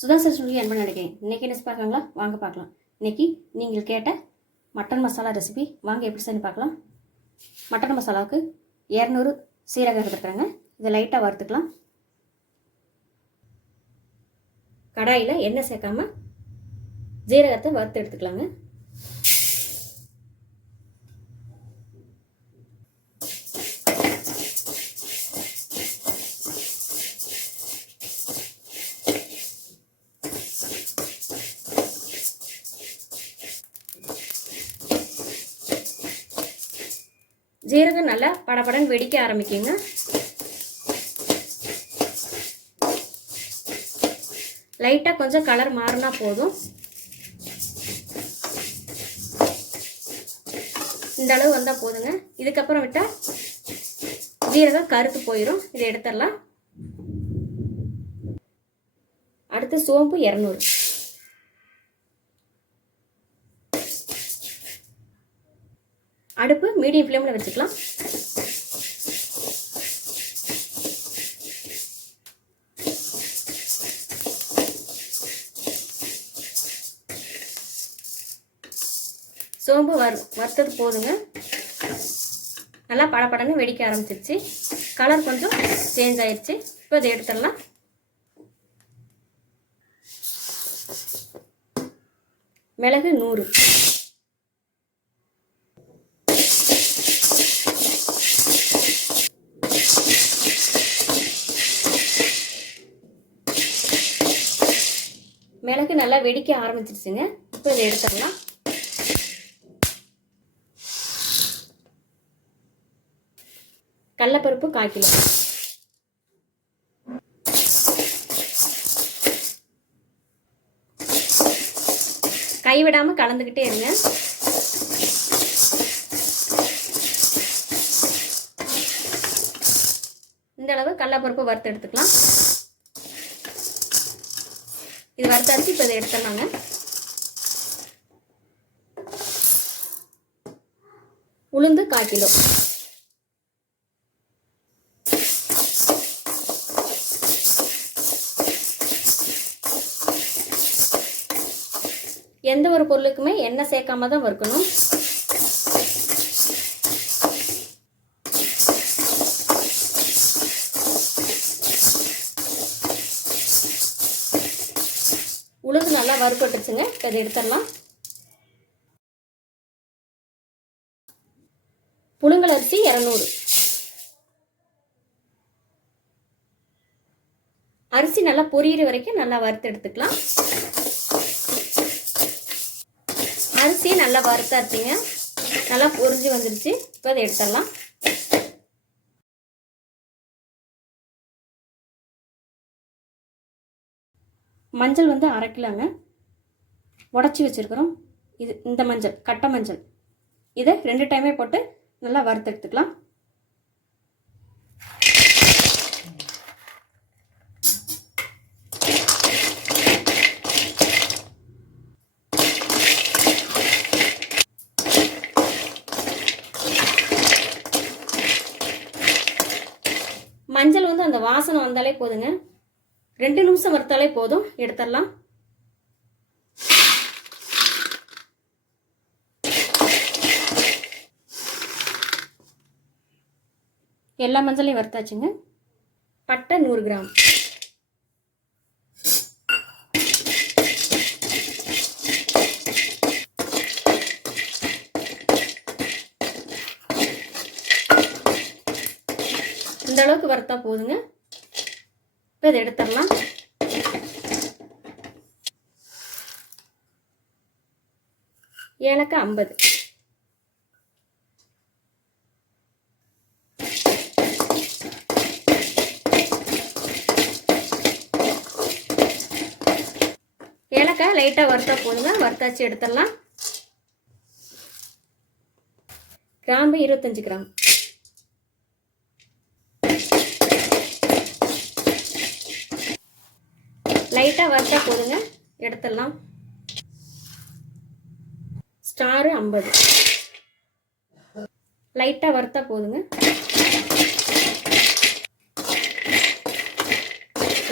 சுதாசர் சொல்லி அன்பு நினைக்கிறேன் இன்றைக்கி என்ன பார்க்கலாங்களா? வாங்க பார்க்கலாம். இன்றைக்கி நீங்கள் கேட்ட மட்டன் மசாலா ரெசிபி வாங்க எப்படி செஞ்சு பார்க்கலாம். மட்டன் மசாலாவுக்கு இரநூறு சீரகம் எடுத்துக்கிறேங்க இதை லைட்டாக வறுத்துக்கலாம். கடாயில் எண்ணெய் சேர்க்காம ஜீரகத்தை வறுத்து எடுத்துக்கலாங்க. ஜீரகம் நல்லா படபடன்னு வெடிக்க ஆரம்பிக்குங்க. லைட்டாக கொஞ்சம் கலர் மாறினா போதும். இந்த அளவு வந்தால் போதுங்க. இதுக்கப்புறம் விட்டால் ஜீரகம் கருத்து போயிடும் இதை எடுத்துடலாம். அடுத்து சோம்பு இரநூறு. அடுப்பு மீடியம் ஃப்ளேமில் வச்சுக்கலாம். சோம்பு வறு வறுத்தது போதுங்க. நல்லா படபடன்னு வெடிக்க ஆரம்பிச்சிருச்சு. கலர் கொஞ்சம் சேஞ்ச் ஆயிடுச்சு இப்போ இதை எடுத்துடலாம். மிளகு நூறு. நல்லா வெடிக்க ஆரம்பிச்சிருச்சுங்க. இப்போ இதை எடுத்துடலாம். கடலப்பருப்பு கால் கிலோ. கைவிடாமல் கலந்துக்கிட்டே இருங்க. இந்த அளவு கடலப்பருப்பு வறுத்து எடுத்துக்கலாம். இது வறுத்தரிச்சு இப்போ இதை எடுத்துடலாங்க. உளுந்து கால் கிலோ. எந்த ஒரு பொருளுக்குமே எண்ணெய் சேர்க்காம தான் வறுக்கணும். உளுந்து நல்லா வறுப்பட்டுச்சுங்க இப்போ இதை எடுத்துடலாம். புழுங்கல் அரிசி இரநூறு. அரிசி நல்லா பொரியிற வரைக்கும் நல்லா வறுத்து எடுத்துக்கலாம். அரிசியை நல்லா வறுத்தாச்சுங்க. நல்லா பொரிஞ்சு வந்துருச்சு. இப்போ அதை எடுத்துடலாம். மஞ்சள் வந்து அரை கிலோங்க. உடச்சி வச்சுருக்குறோம். இது இந்த மஞ்சள் கட்டை மஞ்சள். இதை ரெண்டு டைமே போட்டு நல்லா வறுத்து எடுத்துக்கலாம் மஞ்சள் வந்து அந்த வாசனை வந்தாலே போதுங்க. ரெண்டு நிமிஷம் வறுத்தாலே போதும். எடுத்துடலாம். எல்லா மஞ்சளையும் வறுத்தாச்சுங்க. பட்டை நூறு கிராம். இந்த அளவுக்கு வறுத்தா போதுங்க. இப்போ இதை எடுத்துடலாம். ஏலக்காய் ஐம்பது. ஏலக்காய் லைட்டாக வறுத்தா போதுங்க. வறுத்தாச்சு எடுத்துடலாம். கிராம்பு இருபத்தஞ்சு கிராம். லைட்டாக வறுத்தா போதுங்க. எடுத்துடலாம். ஸ்டாரு ஐம்பது. லைட்டாக வறுத்தா போதுங்க.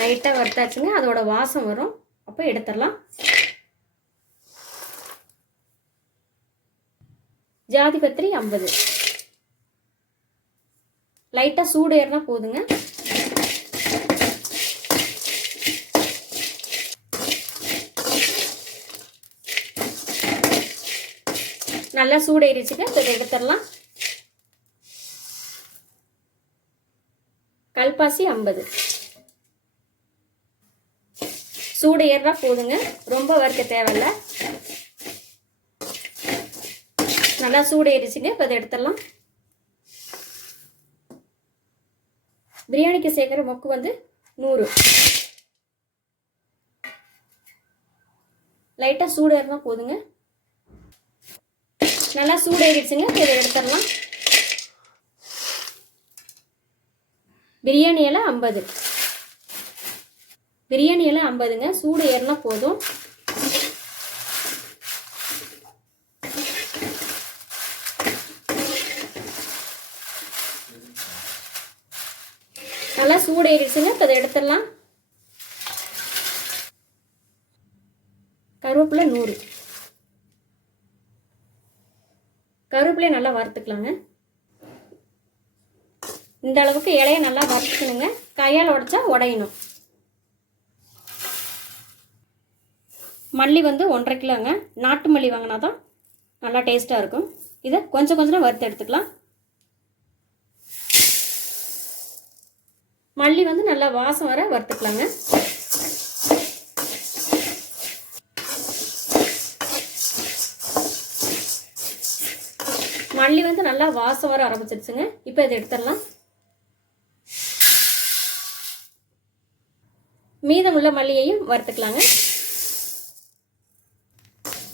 லைட்டாக வறுத்தாச்சுங்க. அதோட வாசம் வரும். அப்போ எடுத்துடலாம். ஜாதி பத்திரி ஐம்பது. லைட்டாக சூடு ஏறினா போதுங்க. நல்லா சூடு ஏறிச்சுங்க இப்போ இதை எடுத்துடலாம். கல்பாசி ஐம்பது. சூடு ஏறா போதுங்க. ரொம்ப வறுக்க தேவையில்ல. நல்லா சூடு ஏறிச்சுங்க இப்போ அதை எடுத்துடலாம். பிரியாணிக்கு சேர்க்குற மொக்கு வந்து நூறு. லைட்டாக சூடு ஏறினா போதுங்க. நல்லா சூடு இதை எடுத்துடலாம். பிரியாணி எல்லாம் ஐம்பது. பிரியாணி எல்லாம் ஐம்பதுங்க. சூடு ஏறினா போதும். நல்லா சூடு ஏறிடுச்சுங்க இப்போ அதை எடுத்துடலாம். கருவேப்பிலை நூறு. கருவேப்பிலையை நல்லா வறுத்துக்கலாங்க. இந்த அளவுக்கு இலைய நல்லா வறுத்துக்கணுங்க. கையால் உடைச்சா உடையணும். மல்லி வந்து ஒன்றரை கிலோங்க. நாட்டு மல்லி வாங்கினா தான் நல்லா டேஸ்ட்டாக இருக்கும். இதை கொஞ்சம் கொஞ்சமாக வறுத்து எடுத்துக்கலாம். மல்லி வந்து நல்லா வாசம் வர வறுத்துக்கலாங்க. மல்லி வந்து நல்லா வாசம் வர ஆரம்பிச்சிருச்சுங்க. இப்போ இதை எடுத்துடலாம். மீதமுள்ள மல்லியையும் வறுத்துக்கலாங்க.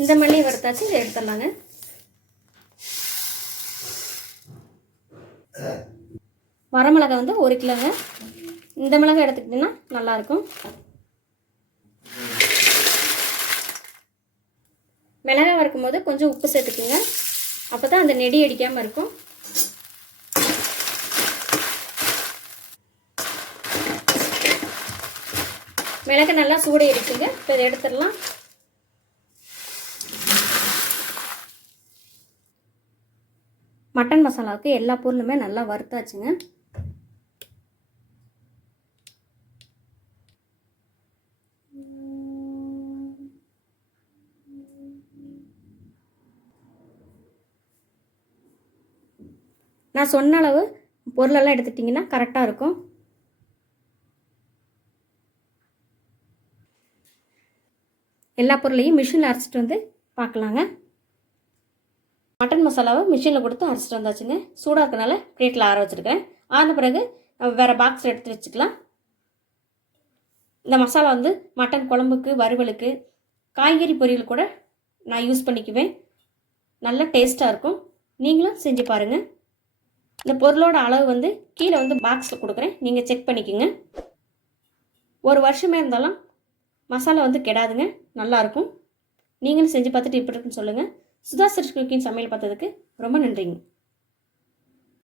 இந்த மல்லியை வறுத்தாச்சு இதை எடுத்துடலாங்க. வரமிளகா வந்து ஒரு கிலோங்க. இந்த மிளகாய் எடுத்துக்கிட்டிங்கன்னா நல்லாயிருக்கும் மிளகாய் வறுக்கும் போது கொஞ்சம் உப்பு சேர்த்துக்குங்க. அப்போ தான் அந்த நெடி அடிக்காமல் இருக்கும். மிளகு நல்லா சூடு இருக்குங்க இப்போ இதை எடுத்துடலாம். மட்டன் மசாலாவுக்கு எல்லா பொருளுமே நல்லா வறுத்தாச்சுங்க. நான் சொன்ன அளவு பொருளெல்லாம் எடுத்துட்டிங்கன்னா கரெக்டாக இருக்கும். எல்லா பொருளையும் மிஷினில் அரைச்சிட்டு வந்து பார்க்கலாங்க. மட்டன் மசாலாவை மிஷினில் கொடுத்து அரைச்சிட்டு வந்தாச்சுங்க. சூடாக இருக்கனால பிளேட்டில் ஆற வச்சுருக்கேன் ஆறின பிறகு வேறு பாக்ஸில் எடுத்து வச்சுக்கலாம். இந்த மசாலா வந்து மட்டன் குழம்புக்கு வறுவலுக்கு காய்கறி பொரியல் கூட நான் யூஸ் பண்ணிக்குவேன். நல்ல டேஸ்ட்டாக இருக்கும். நீங்களும் செஞ்சு பாருங்கள் இந்த பொருளோட அளவு வந்து கீழே வந்து பாக்ஸில் கொடுக்குறேன். நீங்கள் செக் பண்ணிக்கோங்க. ஒரு வருஷமே இருந்தாலும் மசாலா வந்து கெடாதுங்க. நல்லாயிருக்கும் நீங்களும் செஞ்சு பார்த்துட்டு எப்படி இருக்குன்னு சொல்லுங்கள் சுதா சிறுஸ் குக்கிங் சமையல் பார்த்ததுக்கு ரொம்ப நன்றிங்க.